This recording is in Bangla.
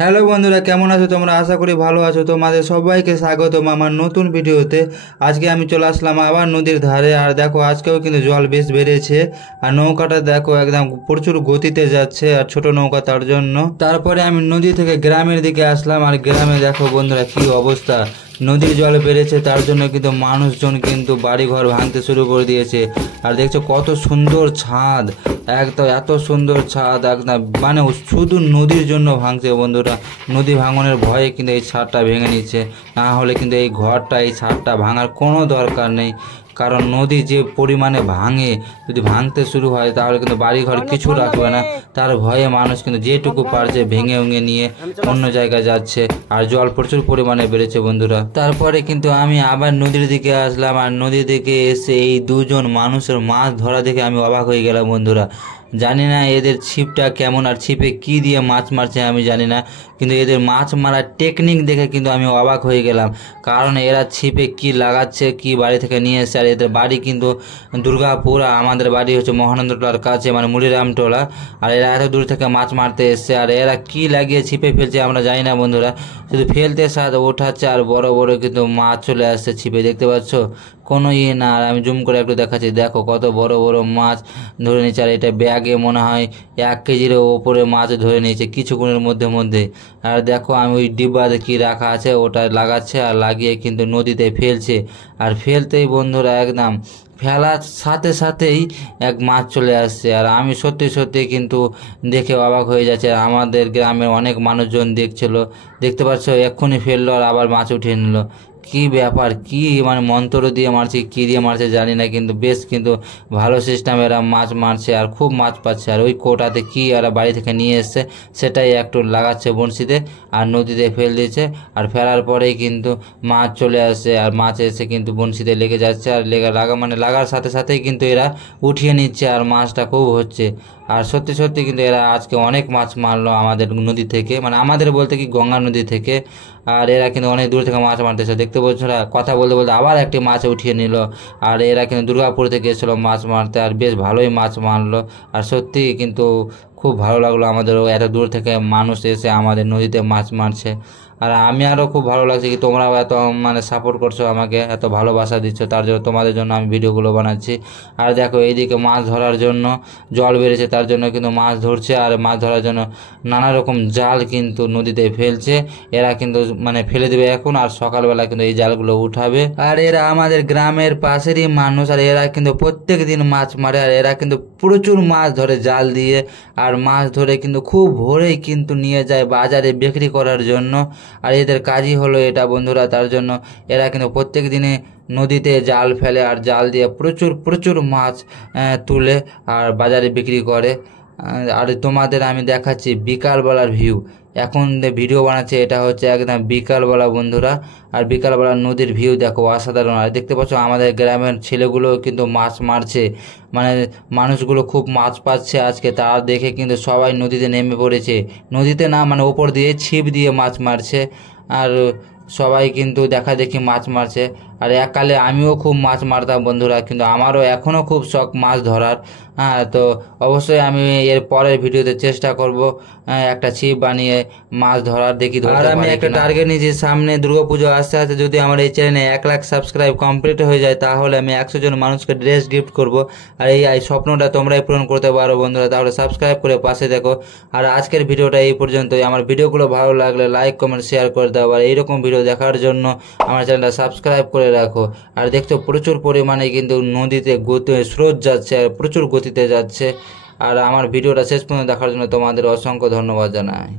হ্যালো বন্ধুরা, কেমন আছো তোমরা? আশা করি ভালো আছো। তোমাদের সবাইকে স্বাগতম আমার নতুন ভিডিওতে। আজকে আমি চলে আসলাম আবার নদীর ধারে। আর দেখো, আজকেও কিন্তু জল বেশ বেড়েছে। আর নৌকাটা দেখো একদম প্রচুর গতিতে যাচ্ছে, আর ছোট নৌকা তার জন্য। তারপরে আমি নদী থেকে গ্রামের দিকে আসলাম। আর গ্রামে দেখো বন্ধুরা কি অবস্থা, নদীর জল বেড়েছে তার জন্য কিন্তু মানুষজন কিন্তু বাড়িঘর ভাঙতে শুরু করে দিয়েছে। আর দেখছো কত সুন্দর ছাদ, একদম এত সুন্দর ছাদ একদম, মানে শুধু নদীর জন্য ভাঙছে বন্ধুরা। নদী ভাঙনের ভয়ে কিন্তু এই ছাদটা ভেঙে নিচ্ছে, না হলে কিন্তু এই ঘরটা এই ছাদটা ভাঙার কোনো দরকার নেই। কারণ নদী যে পরিমাণে ভাঙে, যদি ভাঙতে শুরু হয় তাহলে কিন্তু বাড়িঘর কিছু রাখবে না। তার ভয়ে মানুষ কিন্তু যেটুকু পারছে ভেঙে ভেঙে নিয়ে অন্য জায়গায় যাচ্ছে। আর জল প্রচুর পরিমাণে বেড়েছে বন্ধুরা। তারপরে কিন্তু আমি আবার নদীর দিকে আসলাম। আর নদী থেকে এসে এই দুজন মানুষের মাছ ধরা দেখে আমি অবাক হয়ে গেলাম বন্ধুরা। জানি না এদের ছিপটা কেমন, আর ছিপে কি দিয়ে মাছ মারছে আমি জানি না, কিন্তু এদের মাছ মারার টেকনিক দেখে কিন্তু আমি অবাক হয়ে গেলাম। কারণ এরা ছিপে কি লাগাচ্ছে, কি বাড়ি থেকে নিয়ে এসছে। আর এদের বাড়ি কিন্তু দুর্গাপুর, আমাদের বাড়ি হচ্ছে মহানন্দটোলার কাছে, মানে মুড়িরামটোলা। আর এরা এত দূর থেকে মাছ মারতে এসছে। আর এরা কি লাগিয়ে ছিপে ফেলছে আমরা জানি না বন্ধুরা, শুধু ফেলতে সাথে ওঠাচ্ছে আর বড় বড় কিন্তু মাছ চলে আসছে ছিপে, দেখতে পাচ্ছ কোনো ইয়ে না। আর আমি জুম করে একটু দেখাচ্ছি, দেখো কত বড় বড় মাছ ধরে নিচ্ছে। আর এটা ব্যাগে মনে হয় 1 কেজির ওপরে মাছ ধরে নিয়েছে কিছুক্ষণের মধ্যে। আর দেখো আমি ওই ডিব্বাতে কি রাখা আছে ওটা লাগাচ্ছে, আর লাগিয়ে কিন্তু নদীতে ফেলছে। আর ফেলতেই বন্ধুরা একদম ফেলার সাথে সাথেই এক মাছ চলে আসছে। আর আমি সত্যি সত্যি কিন্তু দেখে অবাক হয়ে যাচ্ছে। আমাদের গ্রামের অনেক মানুষজন দেখছিল, দেখতে পাচ্ছ এক্ষুনি ফেললো আর আবার মাছ উঠিয়ে নিল। কি ব্যাপার, কি মানে মন্ত্র দিয়ে মারছে কি দিয়ে মারছে জানি না, কিন্তু বেশ কিন্তু ভালো সিস্টেম এরা মাছ মারছে আর খুব মাছ পাচ্ছে। আর ওই কোটাতে কি এরা বাড়ি থেকে নিয়ে এসছে সেটাই একটু লাগাচ্ছে বড়শিতে, আর নদীতে ফেল দিয়েছে। আর ফেলার পরেই কিন্তু মাছ চলে আসছে, আর মাছ এসে কিন্তু বড়শিতে লেগে যাচ্ছে। আর লাগার সাথে সাথেই কিন্তু এরা উঠিয়ে নিচ্ছে, আর মাছটা খুব হচ্ছে। আর সত্যি সত্যি কিন্তু এরা আজকে অনেক মাছ মারলো আমাদের নদী থেকে, মানে আমাদের বলতে কি গঙ্গা নদী থেকে। আর এরা কিন্তু অনেক দূর থেকে মাছ মারতেছে, দেখতে পাচ্ছ না। কথা বলতে বলতে আবার একটি মাছ উঠিয়ে নিল। আর এরা কিন্তু দুর্গাপুর থেকে এসেছিলো মাছ মারতে, আর বেশ ভালোই মাছ মারলো। আর সত্যি কিন্তু খুব ভালো লাগলো আমাদেরও এত দূর থেকে মানুষ এসে আমাদের নদীতে মাছ মারছে। আর আমি আরও খুব ভালো লাগছে কি তোমরাও এত মানে সাপোর্ট করছো আমাকে, এত ভালোবাসা দিচ্ছ, তার জন্য তোমাদের জন্য আমি ভিডিওগুলো বানাচ্ছি। আর দেখো এইদিকে মাছ ধরার জন্য জল বেড়েছে, তার জন্য কিন্তু মাছ ধরছে। আর মাছ ধরার জন্য নানা রকম জাল কিন্তু নদীতে ফেলছে। এরা কিন্তু মানে ফেলে দেবে এখন, আর সকালবেলা কিন্তু এই জালগুলো উঠাবে। আর এরা আমাদের গ্রামের পাশেরই মানুষ, আর এরা কিন্তু প্রত্যেক দিন মাছ মারে। আর এরা কিন্তু প্রচুর মাছ ধরে জাল দিয়ে, আর মাছ ধরে কিন্তু খুব ভোরেই কিন্তু নিয়ে যায় বাজারে বিক্রি করার জন্য। আর এদের কাজই হলো এটা বন্ধুরা, তার জন্য এরা কিন্তু প্রত্যেক দিনে নদীতে জাল ফেলে, আর জাল দিয়ে প্রচুর প্রচুর মাছ তুলে আর বাজারে বিক্রি করে। আর তোমাদের আমি দেখাচ্ছি বিকালবেলার ভিউ। এখন ভিডিও বানাচ্ছে, এটা হচ্ছে একদম বিকালবেলা বন্ধুরা। আর বিকালবেলা নদীর ভিউ দেখো অসাধারণ। আর দেখতে পাচ্ছ আমাদের গ্রামের ছেলেগুলো কিন্তু মাছ মারছে, মানে মানুষগুলো খুব মাছ পাচ্ছে আজকে, তার দেখে কিন্তু সবাই নদীতে নেমে পড়েছে। নদীতে না, মানে ওপর দিয়ে ছিপ দিয়ে মাছ মারছে। আর সবাই কিন্তু দেখা দেখি মাছ মারছে। আর এককালে আমিও খুব মাছ মারতাম বন্ধুরা, কিন্তু আমারও এখনও খুব শখ মাছ ধরার। হ্যাঁ, তো অবশ্যই আমি এর পরের ভিডিওতে চেষ্টা করব একটা ছিপ বানিয়ে মাছ ধরার, দেখি। আর আমি একটা টার্গেট নিয়েছি, সামনে দুর্গাপুজো আসতে আসতে যদি আমার এই চ্যানেলে 1 লাখ সাবস্ক্রাইব কমপ্লিট হয়ে যায় তাহলে আমি 100 জন মানুষকে ড্রেস গিফট করব। আর এই স্বপ্নটা তোমরাই পূরণ করতে পারো বন্ধুরা, তাহলে সাবস্ক্রাইব করে পাশে দেখো। আর আজকের ভিডিওটা এই পর্যন্তই। আমার ভিডিওগুলো ভালো লাগলে লাইক কমেন্ট শেয়ার করে দাও। আর এইরকম ভিডিও দেখার জন্য আমার চ্যানেলটা সাবস্ক্রাইব করে রাখো। আর দেখছো প্রচুর পরিমাণে কিন্তু নদীতে স্রোত যাচ্ছে, আর প্রচুর গতিতে যাচ্ছে। আর আমার ভিডিওটা শেষ পর্যন্ত দেখার জন্য তোমাদের অসংখ্য ধন্যবাদ জানাই।